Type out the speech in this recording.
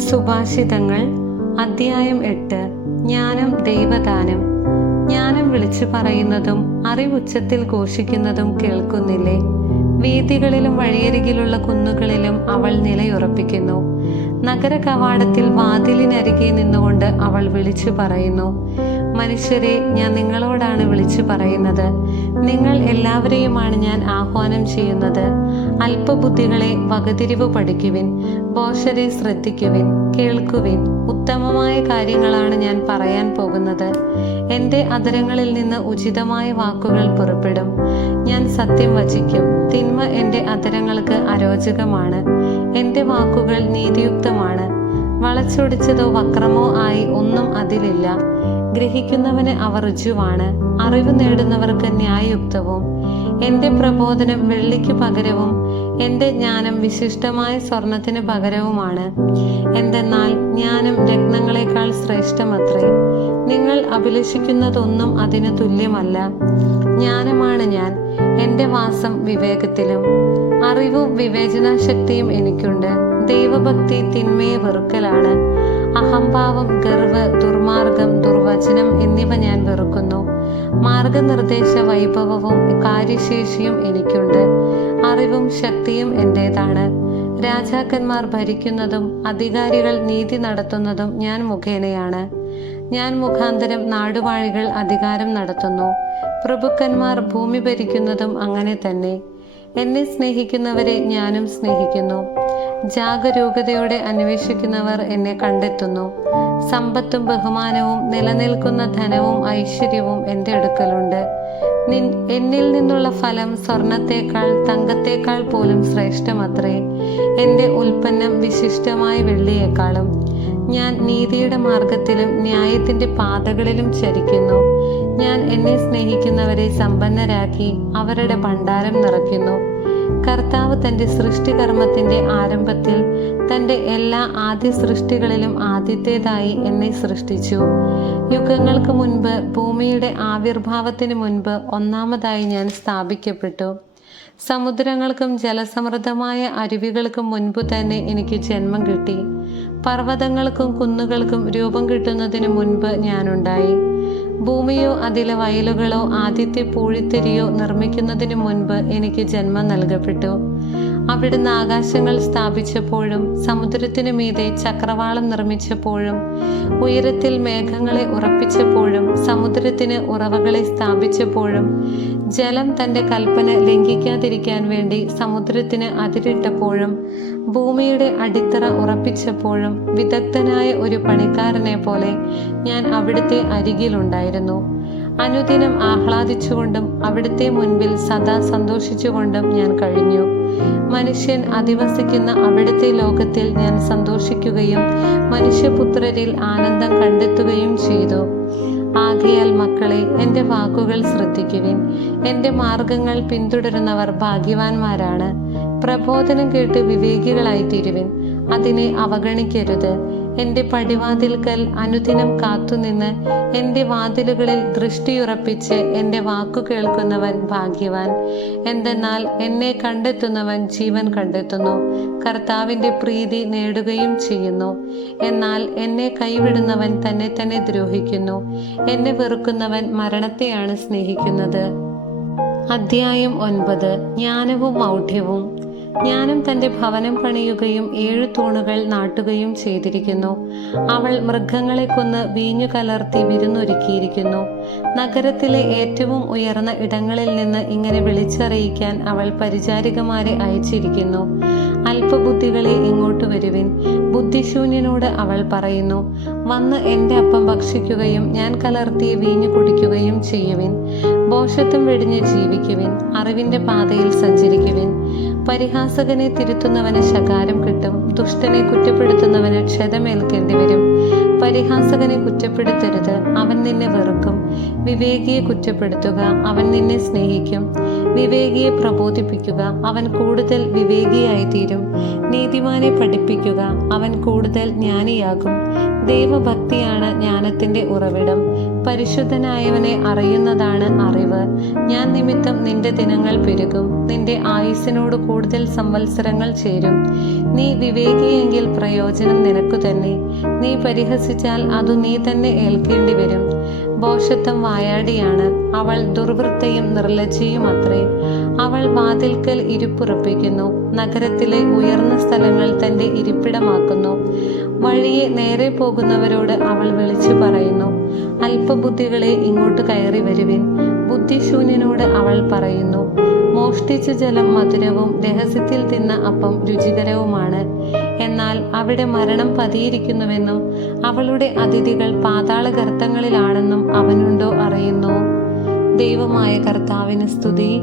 സുഭാഷിതങ്ങൾ അധ്യായം എട്ട് ജ്ഞാനം ദൈവദാനം. ജ്ഞാനം വിളിച്ചു പറയുന്നതും അറിവുച്ചത്തിൽ ഘോഷിക്കുന്നതും കേൾക്കുന്നില്ലേ? വീതികളിലും വഴിയരികിലുള്ള കുന്നുകളിലും അവൾ നിലയുറപ്പിക്കുന്നു. നഗര കവാടത്തിൽ വാതിലിനരികെ നിന്നുകൊണ്ട് അവൾ വിളിച്ചു പറയുന്നു മനുഷ്യരെ ഞാൻ നിങ്ങളോടാണ് വിളിച്ചു പറയുന്നത്. നിങ്ങൾ എല്ലാവരെയുമാണ് ഞാൻ ആഹ്വാനം ചെയ്യുന്നത്. അല്പബുദ്ധികളെ വകതിരിവ് പഠിക്കുവിൻ ബോഷരെ ശ്രദ്ധിക്കുവിൻ കേൾക്കുവിൻ. ഉത്തമമായ കാര്യങ്ങളാണ് ഞാൻ പറയാൻ പോകുന്നത്. എന്റെ അതരങ്ങളിൽ നിന്ന് ഉചിതമായ വാക്കുകൾ പുറപ്പെടും. ഞാൻ സത്യം വചിക്കും. തിന്മ എന്റെ അതരങ്ങൾക്ക് അരോചകമാണ്. എന്റെ വാക്കുകൾ നീതിയുക്തമാണ്. വളച്ചൊടിച്ചതോ വക്രമോ ആയി ഒന്നും അതിലില്ല. ഗ്രഹിക്കുന്നവന് അവ ഋജുവാണ് അറിവ് നേടുന്നവർക്ക് ന്യായയുക്തവും എന്റെ പ്രബോധനം വെള്ളിക്ക് പകരവും എന്റെ ജ്ഞാനം വിശിഷ്ടമായ സ്വർണത്തിന് പകരവുമാണ്. എന്തെന്നാൽ ജ്ഞാനം രത്നങ്ങളെക്കാൾ ശ്രേഷ്ഠമത്രേ. നിങ്ങൾ അഭിലഷിക്കുന്നതൊന്നും അതിന് തുല്യമല്ല. ജ്ഞാനമാണ് ഞാൻ എന്റെ വാസം വിവേകത്തിലും. അറിവും വിവേചനാശക്തിയും എനിക്കുണ്ട്. ദൈവഭക്തി തിന്മയെ വെറുക്കലാണ്. അഹംഭാവം ഗർവ് ദുർമാർഗം ദുർവചനം എന്നിവ ഞാൻ വെറുക്കുന്നു. മാർഗനിർദ്ദേശ വൈഭവവും കാര്യശേഷിയും എനിക്കുണ്ട്. അറിവും ശക്തിയും എന്റേതാണ് രാജാക്കന്മാർ ഭരിക്കുന്നതും അധികാരികൾ നീതി നടത്തുന്നതും ഞാൻ മുഖേനയാണ്. ഞാൻ മുഖാന്തരം നാടുവാഴികൾ അധികാരം നടത്തുന്നു. പ്രഭുക്കന്മാർ ഭൂമി ഭരിക്കുന്നതും അങ്ങനെ തന്നെ. എന്നെ സ്നേഹിക്കുന്നവരെ ഞാനും സ്നേഹിക്കുന്നു. ജാഗരൂകതയോടെ അന്വേഷിക്കുന്നവർ എന്നെ കണ്ടെത്തുന്നു. സമ്പത്തും ബഹുമാനവും നിലനിൽക്കുന്ന ധനവും ഐശ്വര്യവും എന്റെ അടുക്കലുണ്ട്. നിൻ എന്നിൽ നിന്നുള്ള ഫലം സ്വർണത്തേക്കാൾ തങ്കത്തേക്കാൾ പോലും ശ്രേഷ്ഠമത്രേ. എന്റെ ഉൽപ്പന്നം വിശിഷ്ടമായ വെള്ളിയേക്കാളും. ഞാൻ നീതിയുടെ മാർഗത്തിലും ന്യായത്തിന്റെ പാതകളിലും ചരിക്കുന്നു. ഞാൻ എന്നെ സ്നേഹിക്കുന്നവരെ സമ്പന്നരാക്കി അവരുടെ ഭണ്ഡാരം നിറയ്ക്കുന്നു. കർത്താവ് തന്റെ സൃഷ്ടികർമ്മത്തിന്റെ ആരംഭത്തിൽ തന്റെ എല്ലാ ആദ്യ സൃഷ്ടികളിലും ആദ്യത്തേതായി എന്നെ സൃഷ്ടിച്ചു. യുഗങ്ങൾക്ക് മുൻപ് ഭൂമിയുടെ ആവിർഭാവത്തിന് മുൻപ് ഒന്നാമതായി ഞാൻ സ്ഥാപിക്കപ്പെട്ടു. സമുദ്രങ്ങൾക്കും ജലസമൃദ്ധമായ അരുവികൾക്കും മുൻപ് തന്നെ എനിക്ക് ജന്മം കിട്ടി. പർവതങ്ങൾക്കും കുന്നുകൾക്കും രൂപം കിട്ടുന്നതിന് മുൻപ് ഞാനുണ്ടായി. ഭൂമിയോ അതിലെ വയലുകളോ ആദ്യത്തെ പൂഴിത്തിരിയോ നിർമ്മിക്കുന്നതിന് മുൻപ് എനിക്ക് ജന്മം നൽകപ്പെട്ടു. അവിടുന്ന് ആകാശങ്ങൾ സ്ഥാപിച്ചപ്പോഴും സമുദ്രത്തിനു മീതെ ചക്രവാളം നിർമ്മിച്ചപ്പോഴും ഉയരത്തിൽ മേഘങ്ങളെ ഉറപ്പിച്ചപ്പോഴും സമുദ്രത്തിന് ഉറവകളെ സ്ഥാപിച്ചപ്പോഴും ജലം തന്റെ കൽപ്പന ലംഘിക്കാതിരിക്കാൻ വേണ്ടി സമുദ്രത്തിന് അതിരിട്ടപ്പോഴും ഭൂമിയുടെ അടിത്തറ ഉറപ്പിച്ചപ്പോഴും വിദഗ്ധനായ ഒരു പണിക്കാരനെ പോലെ ഞാൻ അവിടുത്തെ അരികിലുണ്ടായിരുന്നു. അനുദിനം ആഹ്ലാദിച്ചുകൊണ്ടും അവിടുത്തെ മുൻപിൽ സദാ സന്തോഷിച്ചുകൊണ്ടും ഞാൻ കഴിഞ്ഞു. മനുഷ്യൻ അധിവസിക്കുന്ന അവിടുത്തെ ലോകത്തിൽ ഞാൻ സന്തോഷിക്കുകയും മനുഷ്യപുത്രരിൽ ആനന്ദം കണ്ടെത്തുകയും ചെയ്തു. ആകയാൽ മക്കളെ എന്റെ വാക്കുകൾ ശ്രദ്ധിക്കുവിൻ. എന്റെ മാർഗങ്ങൾ പിന്തുടരുന്നവർ ഭാഗ്യവാന്മാരാണ്. പ്രബോധനം കേട്ട് വിവേകികളായിത്തീരുവിൻ. അതിനെ അവഗണിക്കരുത്. എന്റെ പടിവാതിൽക്കൽ അനുദിനം കാത്തുനിന്ന് എന്റെ വാതിലുകളിൽ ദൃഷ്ടിയുറപ്പിച്ച് എന്റെ വാക്കു കേൾക്കുന്നവൻ ഭാഗ്യവാൻ. എന്തെന്നാൽ എന്നെ കണ്ടെത്തുന്നവൻ ജീവൻ കണ്ടെത്തുന്നു. കർത്താവിന്റെ പ്രീതി നേടുകയും ചെയ്യുന്നു. എന്നാൽ എന്നെ കൈവിടുന്നവൻ തന്നെ തന്നെ ദ്രോഹിക്കുന്നു. എന്നെ വെറുക്കുന്നവൻ മരണത്തെയാണ് സ്നേഹിക്കുന്നത്. അധ്യായം ഒൻപത്. ജ്ഞാനവും മൗഢ്യവും. ജ്ഞാനം തന്റെ ഭവനം പണിയുകയും ഏഴു തൂണുകൾ നാട്ടുകയും ചെയ്തിരിക്കുന്നു. അവൾ മൃഗങ്ങളെ കൊന്ന് വീഞ്ഞു കലർത്തി വിരുന്നൊരുക്കിയിരിക്കുന്നു. നഗരത്തിലെ ഏറ്റവും ഉയർന്ന ഇടങ്ങളിൽ നിന്ന് ഇങ്ങനെ വിളിച്ചറിയിക്കാൻ അവൾ പരിചാരികമാരെ അയച്ചിരിക്കുന്നു. അല്പബുദ്ധികളെ ഇങ്ങോട്ട് വരുവിൻ. ബുദ്ധിശൂന്യനോട് അവൾ പറയുന്നു വന്ന് എന്റെ അപ്പം ഭക്ഷിക്കുകയും ഞാൻ കലർത്തിയ വീഞ്ഞു കുടിക്കുകയും ചെയ്യുവിൻ. ബോഷത്വം വെടിഞ്ഞ് ജീവിക്കുവിൻ. അറിവിന്റെ പാതയിൽ സഞ്ചരിക്കുവിൻ. പരിഹാസകനെ തിരുത്തുന്നവന് ശകാരം കിട്ടും ദുഷ്ടനെ കുറ്റപ്പെടുത്തുന്നവന് ക്ഷതമേൽക്കേണ്ടി വരും. പരിഹാസകനെ കുറ്റപ്പെടുത്തരുത് അവൻ നിന്നെ വെറുക്കും. വിവേകിയെ കുറ്റപ്പെടുത്തുക അവൻ നിന്നെ സ്നേഹിക്കും. വിവേകിയെ പ്രബോധിപ്പിക്കുക. അവൻ കൂടുതൽ വിവേകിയായിത്തീരും. നീതിമാനെ പഠിപ്പിക്കുക. അവൻ കൂടുതൽ ജ്ഞാനിയാകും. ദൈവഭക്തിയാണ് ജ്ഞാനത്തിന്റെ ഉറവിടം. പരിശുദ്ധനായവനെ അറിയുന്നതാണ് അറിവ്. ഞാൻ നിമിത്തം നിന്റെ ദിനങ്ങൾ പെരുകും. നിന്റെ ആയുസ്സിനോട് കൂടുതൽ സംവത്സരങ്ങൾ ചേരും. നീ വിവേകിയെങ്കിൽ പ്രയോജനം നിനക്കു തന്നെ. നീ പരിഹസിച്ചാൽ അതു നീ തന്നെ ഏൽക്കേണ്ടി വരും. ഭോഷത്വം വായാടിയാണ്. അവൾ ദുർവൃത്തയും നിർലജ്ജയും അത്രേ അവൾ വാതിൽക്കൽ ഇരിപ്പുറപ്പിക്കുന്നു. നഗരത്തിലെ ഉയർന്ന സ്ഥലങ്ങൾ തന്റെ ഇരിപ്പിടമാക്കുന്നു. വഴിയെ നേരെ പോകുന്നവരോട് അവൾ വിളിച്ചു പറയുന്നു. അല്പബുദ്ധികളെ ഇങ്ങോട്ട് കയറി വരുവിൻ. ബുദ്ധിശൂന്യനോട് അവൾ പറയുന്നു മോഷ്ടിച്ച ജലം മധുരവും രഹസ്യത്തിൽ തിന്ന അപ്പം രുചികരവുമാണ്. എന്നാൽ അവിടെ മരണം പതിയിരിക്കുന്നുവെന്നും അവളുടെ അതിഥികൾ പാതാള ഗർത്തങ്ങളിലാണെന്നും അവനുണ്ടോ അറിയുന്നു. ദൈവമായ കർത്താവിന് സ്തുതി.